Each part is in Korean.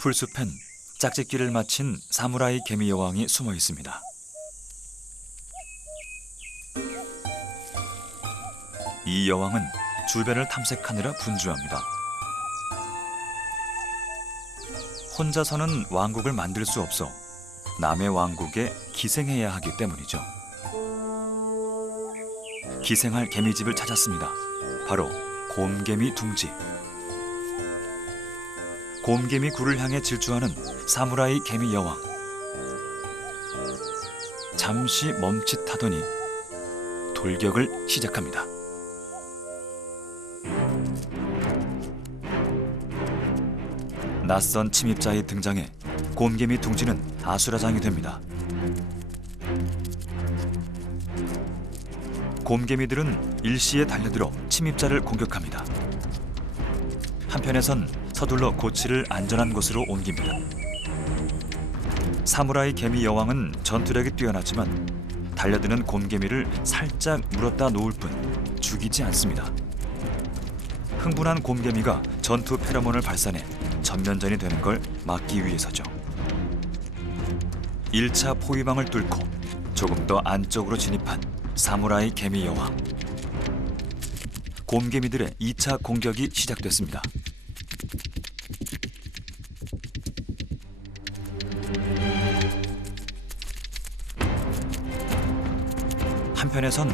풀숲엔 짝짓기를 마친 사무라이 개미 여왕이 숨어 있습니다. 이 여왕은 주변을 탐색하느라 분주합니다. 혼자서는 왕국을 만들 수 없어 남의 왕국에 기생해야 하기 때문이죠. 기생할 개미집을 찾았습니다. 바로 곰개미 둥지. 곰개미 굴을 향해 질주하는 사무라이 개미 여왕. 잠시 멈칫하더니 돌격을 시작합니다. 낯선 침입자의 등장에 곰개미 둥지는 아수라장이 됩니다. 곰개미들은 일시에 달려들어 침입자를 공격합니다. 한편에선 서둘러 고치를 안전한 곳으로 옮깁니다. 사무라이 개미 여왕은 전투력이 뛰어나지만 달려드는 곰개미를 살짝 물었다 놓을 뿐 죽이지 않습니다. 흥분한 곰개미가 전투 페로몬을 발산해 전면전이 되는 걸 막기 위해서죠. 1차 포위망을 뚫고 조금 더 안쪽으로 진입한 사무라이 개미 여왕. 곰개미들의 2차 공격이 시작됐습니다. 한편에선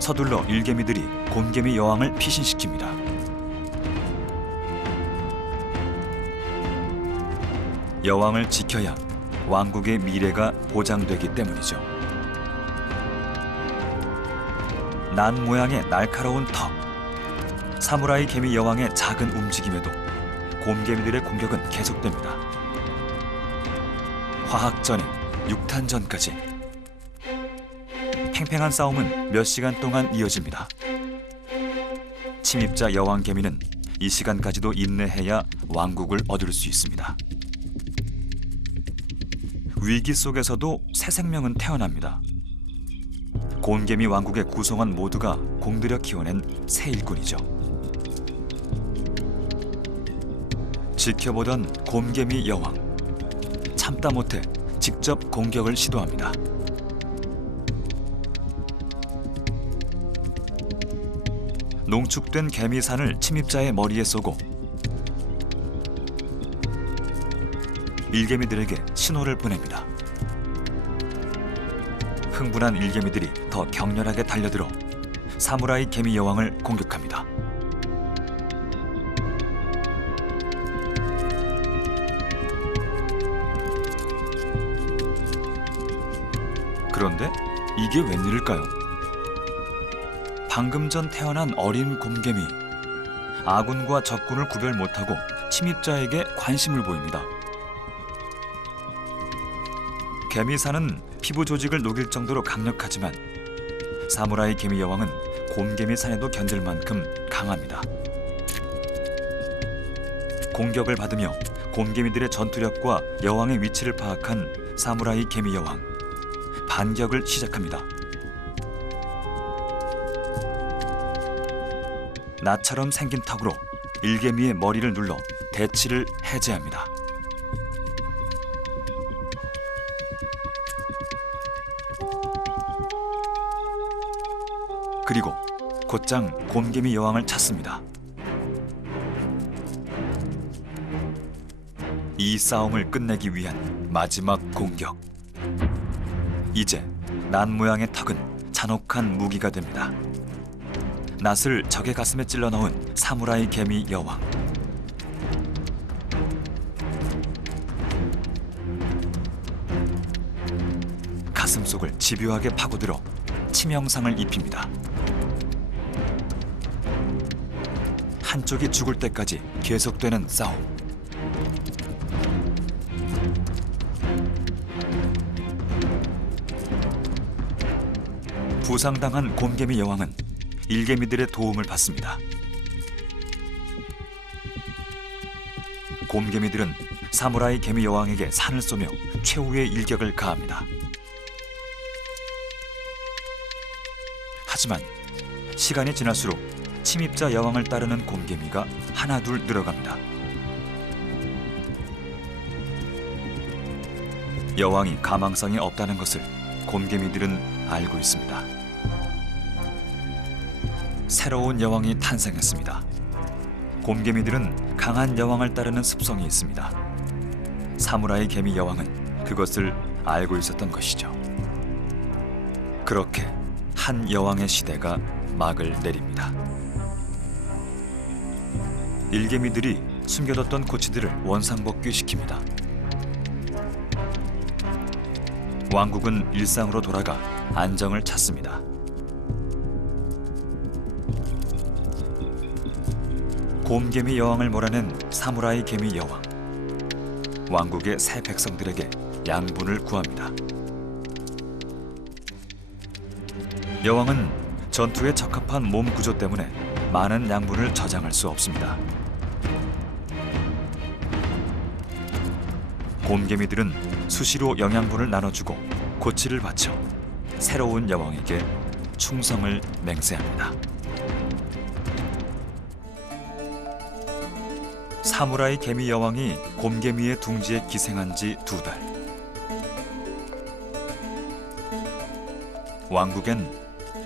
서둘러 일개미들이 곰개미 여왕을 피신시킵니다. 여왕을 지켜야 왕국의 미래가 보장되기 때문이죠. 난 모양의 날카로운 턱. 사무라이 개미 여왕의 작은 움직임에도 곰개미들의 공격은 계속됩니다. 화학전에 육탄전까지 팽팽한 싸움은 몇 시간 동안 이어집니다. 침입자 여왕 개미는 이 시간까지도 인내해야 왕국을 얻을 수 있습니다. 위기 속에서도 새 생명은 태어납니다. 곰개미 왕국의 구성원 모두가 공들여 키워낸 새 일꾼이죠. 지켜보던 곰개미 여왕. 참다 못해 직접 공격을 시도합니다. 농축된 개미산을 침입자의 머리에 쏘고 일개미들에게 신호를 보냅니다. 흥분한 일개미들이 더 격렬하게 달려들어 사무라이 개미 여왕을 공격합니다. 그런데 이게 웬일일까요? 방금 전 태어난 어린 곰개미. 아군과 적군을 구별 못하고 침입자에게 관심을 보입니다. 개미산은 피부 조직을 녹일 정도로 강력하지만 사무라이 개미 여왕은 곰개미 산에도 견딜 만큼 강합니다. 공격을 받으며 곰개미들의 전투력과 여왕의 위치를 파악한 사무라이 개미 여왕. 반격을 시작합니다. 나처럼 생긴 턱으로 일개미의 머리를 눌러 대치를 해제합니다. 그리고 곧장 곰개미 여왕을 찾습니다. 이 싸움을 끝내기 위한 마지막 공격. 이제 난 모양의 턱은 잔혹한 무기가 됩니다. 낫을 적의 가슴에 찔러 넣은 사무라이 개미 여왕. 가슴 속을 집요하게 파고들어 치명상을 입힙니다. 한쪽이 죽을 때까지 계속되는 싸움. 부상당한 곰개미 여왕은 일개미들의 도움을 받습니다. 곰개미들은 사무라이 개미 여왕에게 산을 쏘며 최후의 일격을 가합니다. 하지만 시간이 지날수록 침입자 여왕을 따르는 곰개미가 하나둘 늘어갑니다. 여왕이 가망성이 없다는 것을 곰개미들은 알고 있습니다. 새로운 여왕이 탄생했습니다. 곰개미들은 강한 여왕을 따르는 습성이 있습니다. 사무라이 개미 여왕은 그것을 알고 있었던 것이죠. 그렇게 한 여왕의 시대가 막을 내립니다. 일개미들이 숨겨뒀던 고치들을 원상복귀시킵니다. 왕국은 일상으로 돌아가 안정을 찾습니다. 곰개미 여왕을 몰아낸 사무라이 개미 여왕. 왕국의 새 백성들에게 양분을 구합니다. 여왕은 전투에 적합한 몸 구조 때문에 많은 양분을 저장할 수 없습니다. 곰개미들은 수시로 영양분을 나눠주고 고치를 바쳐 새로운 여왕에게 충성을 맹세합니다. 사무라이 개미 여왕이 곰개미의 둥지에 기생한 지 2달. 왕국엔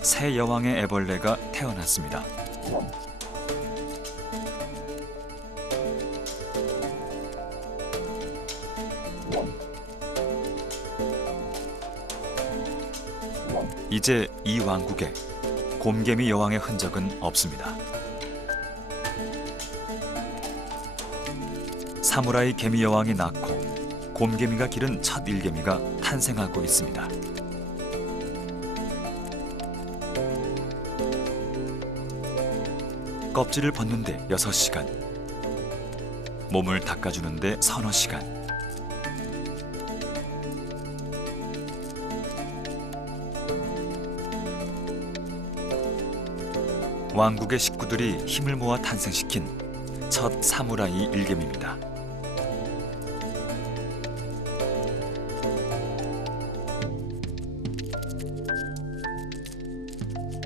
새 여왕의 애벌레가 태어났습니다. 이제 이 왕국에 곰개미 여왕의 흔적은 없습니다. 사무라이 개미 여왕이 낳고 곰개미가 기른 첫 일개미가 탄생하고 있습니다. 껍질을 벗는데 6시간, 몸을 닦아주는데 서너 시간. 왕국의 식구들이 힘을 모아 탄생시킨 첫 사무라이 일개미입니다.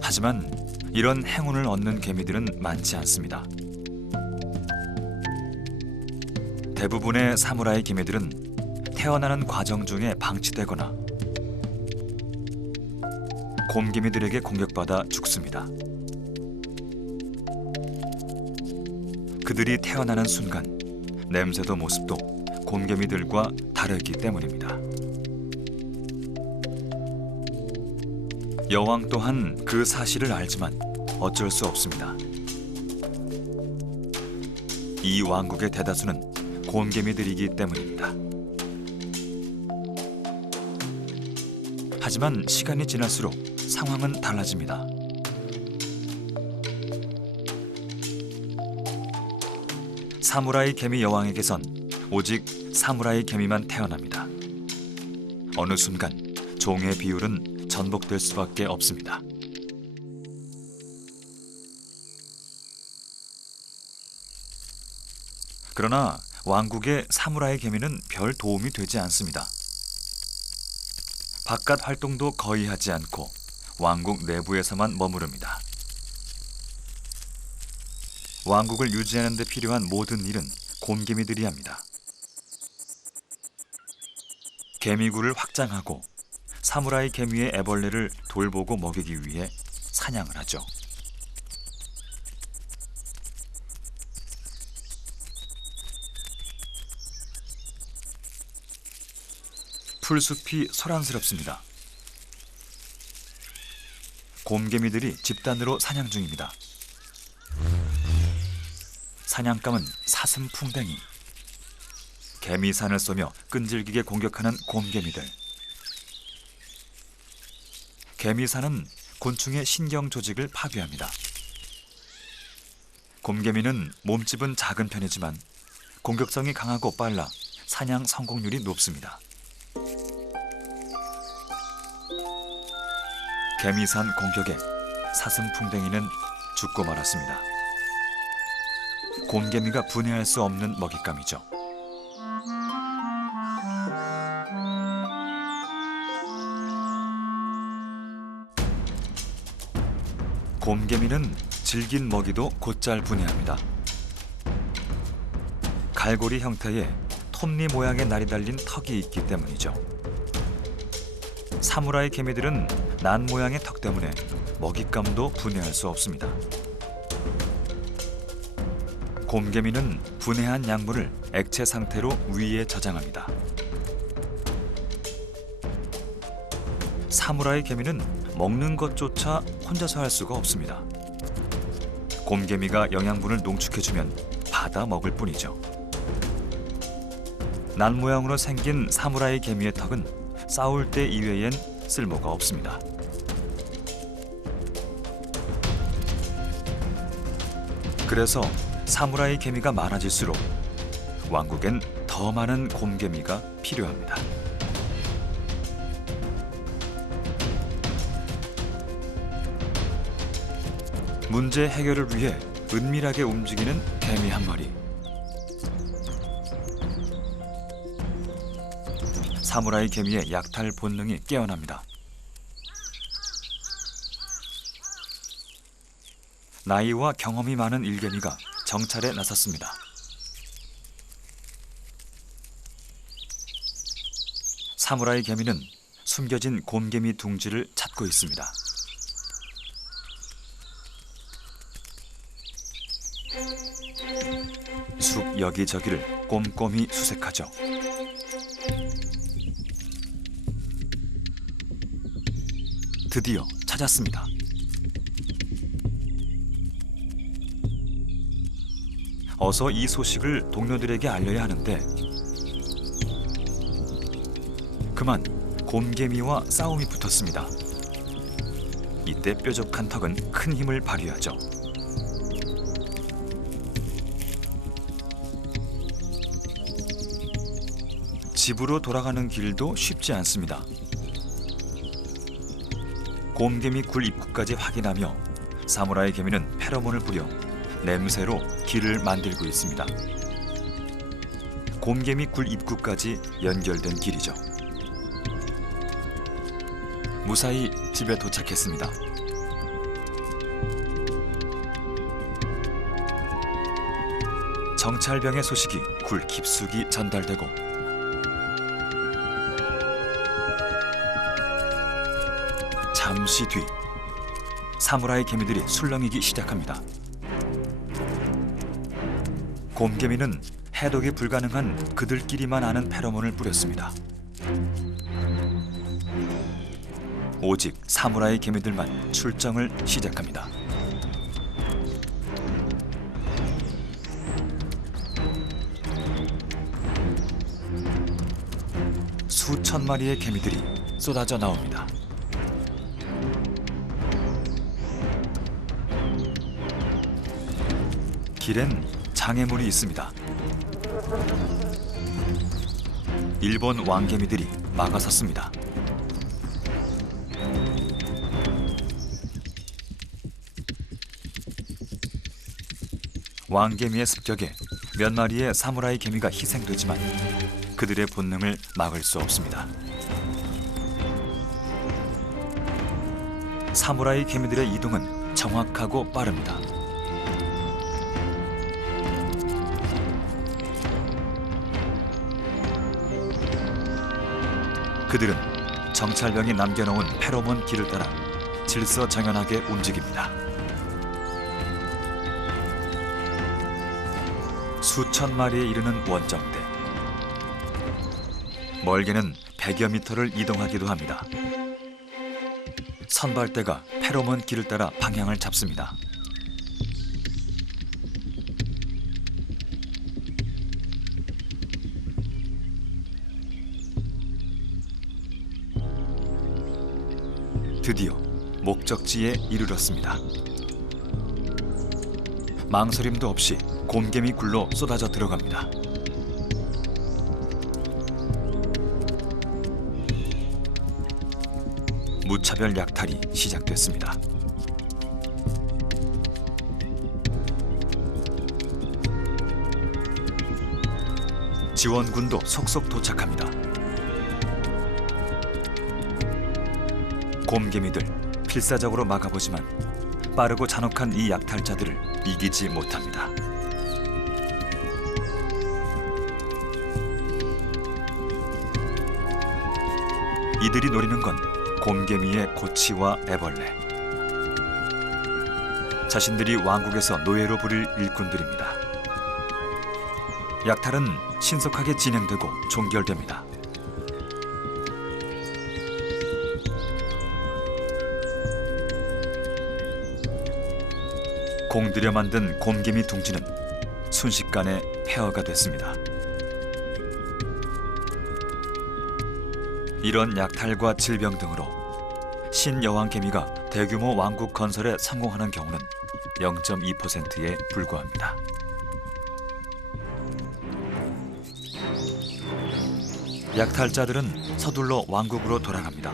하지만 이런 행운을 얻는 개미들은 많지 않습니다. 대부분의 사무라이 개미들은 태어나는 과정 중에 방치되거나 곰개미들에게 공격받아 죽습니다. 그들이 태어나는 순간 냄새도 모습도 곰개미들과 다르기 때문입니다. 여왕 또한 그 사실을 알지만 어쩔 수 없습니다. 이 왕국의 대다수는 곰개미들이기 때문입니다. 하지만 시간이 지날수록 상황은 달라집니다. 사무라이 개미 여왕에게선 오직 사무라이 개미만 태어납니다. 어느 순간 종의 비율은 전복될 수밖에 없습니다. 그러나 왕국의 사무라이 개미는 별 도움이 되지 않습니다. 바깥 활동도 거의 하지 않고 왕국 내부에서만 머무릅니다. 왕국을 유지하는 데 필요한 모든 일은 곰개미들이 합니다. 개미굴을 확장하고 사무라이 개미의 애벌레를 돌보고 먹이기 위해 사냥을 하죠. 풀숲이 소란스럽습니다. 곰개미들이 집단으로 사냥 중입니다. 사냥감은 사슴풍뎅이. 개미산을 쏘며 끈질기게 공격하는 곰개미들. 개미산은 곤충의 신경 조직을 파괴합니다. 곰개미는 몸집은 작은 편이지만 공격성이 강하고 빨라 사냥 성공률이 높습니다. 개미산 공격에 사슴풍뎅이는 죽고 말았습니다. 곰개미가 분해할 수 없는 먹잇감이죠. 곰개미는 질긴 먹이도 곧잘 분해합니다. 갈고리 형태의 톱니 모양의 날이 달린 턱이 있기 때문이죠. 사무라이 개미들은 난 모양의 턱 때문에 먹잇감도 분해할 수 없습니다. 곰개미는 분해한 약물을 액체 상태로 위에 저장합니다. 사무라이 개미는 먹는 것조차 혼자서 할 수가 없습니다. 곰개미가 영양분을 농축해주면 받아 먹을 뿐이죠. 난 모양으로 생긴 사무라이 개미의 턱은 싸울 때 이외엔 쓸모가 없습니다. 그래서 사무라이 개미가 많아질수록 왕국엔 더 많은 곰개미가 필요합니다. 문제 해결을 위해 은밀하게 움직이는 개미 한 마리. 사무라이 개미의 약탈 본능이 깨어납니다. 나이와 경험이 많은 일개미가 정찰에 나섰습니다. 사무라이 개미는 숨겨진 곰개미 둥지를 찾고 있습니다. 숲 여기저기를 꼼꼼히 수색하죠. 드디어 찾았습니다. 어서 이 소식을 동료들에게 알려야 하는데 그만 곰개미와 싸움이 붙었습니다. 이때 뾰족한 턱은 큰 힘을 발휘하죠. 집으로 돌아가는 길도 쉽지 않습니다. 곰개미 굴 입구까지 확인하며 사무라이 개미는 페로몬을 뿌려 냄새로 길을 만들고 있습니다. 곰개미 굴 입구까지 연결된 길이죠. 무사히 집에 도착했습니다. 정찰병의 소식이 굴 깊숙이 전달되고 잠시 뒤 사무라이 개미들이 술렁이기 시작합니다. 곰개미는 해독이 불가능한 그들끼리만 아는 페로몬을 뿌렸습니다. 오직 사무라이 개미들만 출정을 시작합니다. 수천 마리의 개미들이 쏟아져 나옵니다. 길엔 장애물이 있습니다. 일본 왕개미들이 막아섰습니다. 왕개미의 습격에 몇 마리의 사무라이 개미가 희생되지만 그들의 본능을 막을 수 없습니다. 사무라이 개미들의 이동은 정확하고 빠릅니다. 그들은 정찰병이 남겨놓은 페로몬 길을 따라 질서정연하게 움직입니다. 수천 마리에 이르는 원정대. 멀게는 100여 미터를 이동하기도 합니다. 선발대가 페로몬 길을 따라 방향을 잡습니다. 드디어 목적지에 이르렀습니다. 망설임도 없이 곰개미 굴로 쏟아져 들어갑니다. 무차별 약탈이 시작됐습니다. 지원군도 속속 도착합니다. 곰개미들 필사적으로 막아보지만 빠르고 잔혹한 이 약탈자들을 이기지 못합니다. 이들이 노리는 건 곰개미의 고치와 애벌레. 자신들이 왕국에서 노예로 부릴 일꾼들입니다. 약탈은 신속하게 진행되고 종결됩니다. 공들여 만든 곰개미 둥지는 순식간에 폐허가 됐습니다. 이런 약탈과 질병 등으로 신여왕개미가 대규모 왕국 건설에 성공하는 경우는 0.2%에 불과합니다. 약탈자들은 서둘러 왕국으로 돌아갑니다.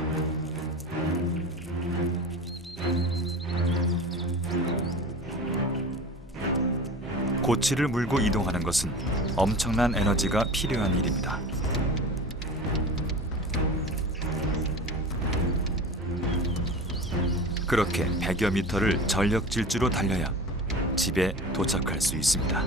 고치를 물고 이동하는 것은 엄청난 에너지가 필요한 일입니다. 그렇게 100여 미터를 전력 질주로 달려야 집에 도착할 수 있습니다.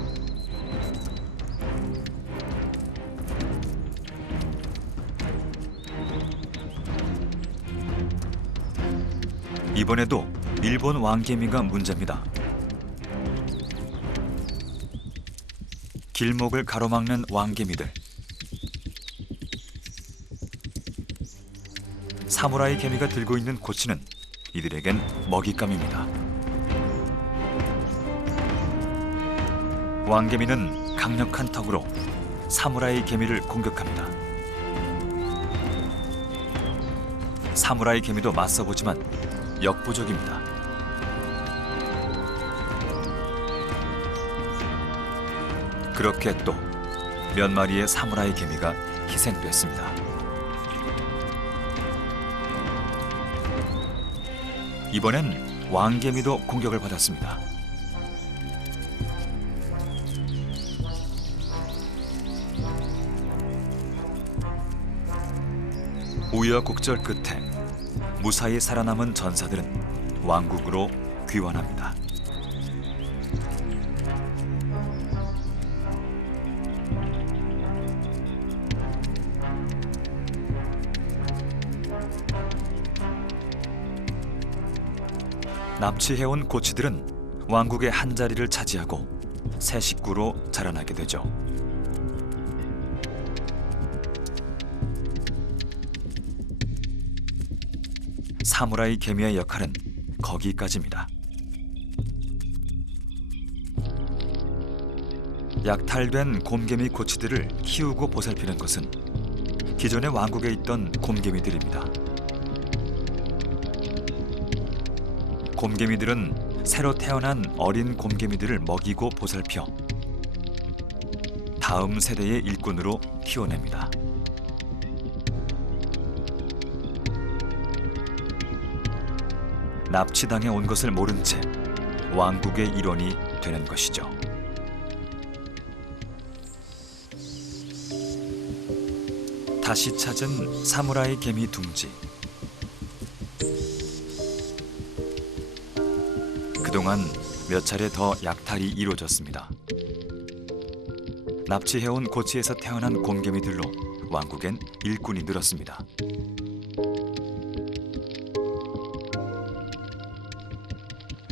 이번에도 일본 왕개미가 문제입니다. 길목을 가로막는 왕개미들. 사무라이 개미가 들고 있는 고치는 이들에겐 먹잇감입니다. 왕개미는 강력한 턱으로 사무라이 개미를 공격합니다. 사무라이 개미도 맞서보지만 역부족입니다. 그렇게 또 몇 마리의 사무라이 개미가 희생됐습니다. 이번엔 왕개미도 공격을 받았습니다. 우여곡절 끝에 무사히 살아남은 전사들은 왕국으로 귀환합니다. 납치해온 고치들은 왕국의 한 자리를 차지하고 새 식구로 자라나게 되죠. 사무라이 개미의 역할은 거기까지입니다. 약탈된 곰개미 고치들을 키우고 보살피는 것은 기존의 왕국에 있던 곰개미들입니다. 곰개미들은 새로 태어난 어린 곰개미들을 먹이고 보살펴 다음 세대의 일꾼으로 키워냅니다. 납치당해 온 것을 모른 채 왕국의 일원이 되는 것이죠. 다시 찾은 사무라이 개미 둥지. 그동안 몇 차례 더 약탈이 이루어졌습니다. 납치해온 고치에서 태어난 곰개미들로 왕국엔 일꾼이 늘었습니다.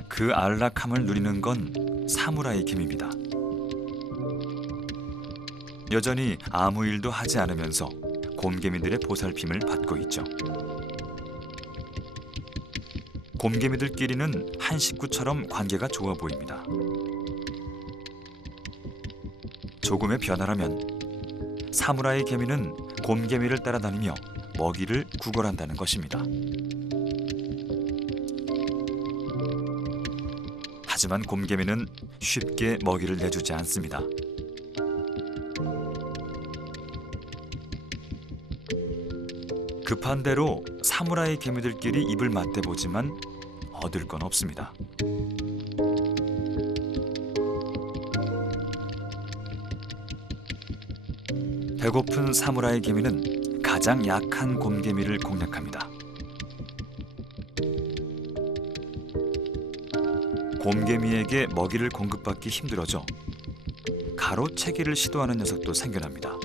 그 안락함을 누리는 건 사무라이 개미입니다. 여전히 아무 일도 하지 않으면서 곰개미들의 보살핌을 받고 있죠. 곰개미들끼리는 한 식구처럼 관계가 좋아 보입니다. 조금의 변화라면 사무라이 개미는 곰개미를 따라다니며 먹이를 구걸한다는 것입니다. 하지만 곰개미는 쉽게 먹이를 내주지 않습니다. 급한 대로 사무라이 개미들끼리 입을 맞대보지만 얻을 건 없습니다. 배고픈 사무라이 개미는 가장 약한 곰개미를 공략합니다. 곰개미에게 먹이를 공급받기 힘들어져 가로채기를 시도하는 녀석도 생겨납니다.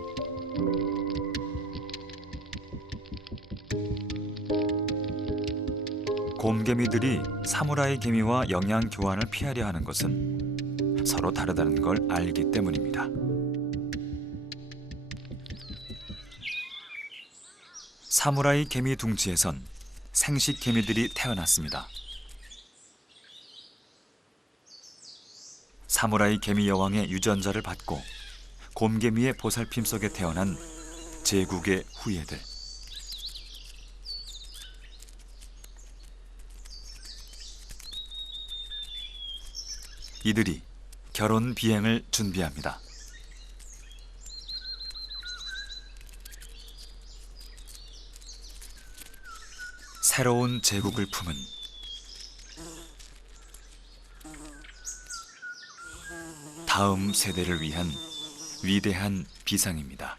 곰개미들이 사무라이 개미와 영양 교환을 피하려 하는 것은 서로 다르다는 걸 알기 때문입니다. 사무라이 개미 둥지에선 생식 개미들이 태어났습니다. 사무라이 개미 여왕의 유전자를 받고 곰개미의 보살핌 속에 태어난 제국의 후예들. 이들이 결혼 비행을 준비합니다. 새로운 제국을 품은 다음 세대를 위한 위대한 비상입니다.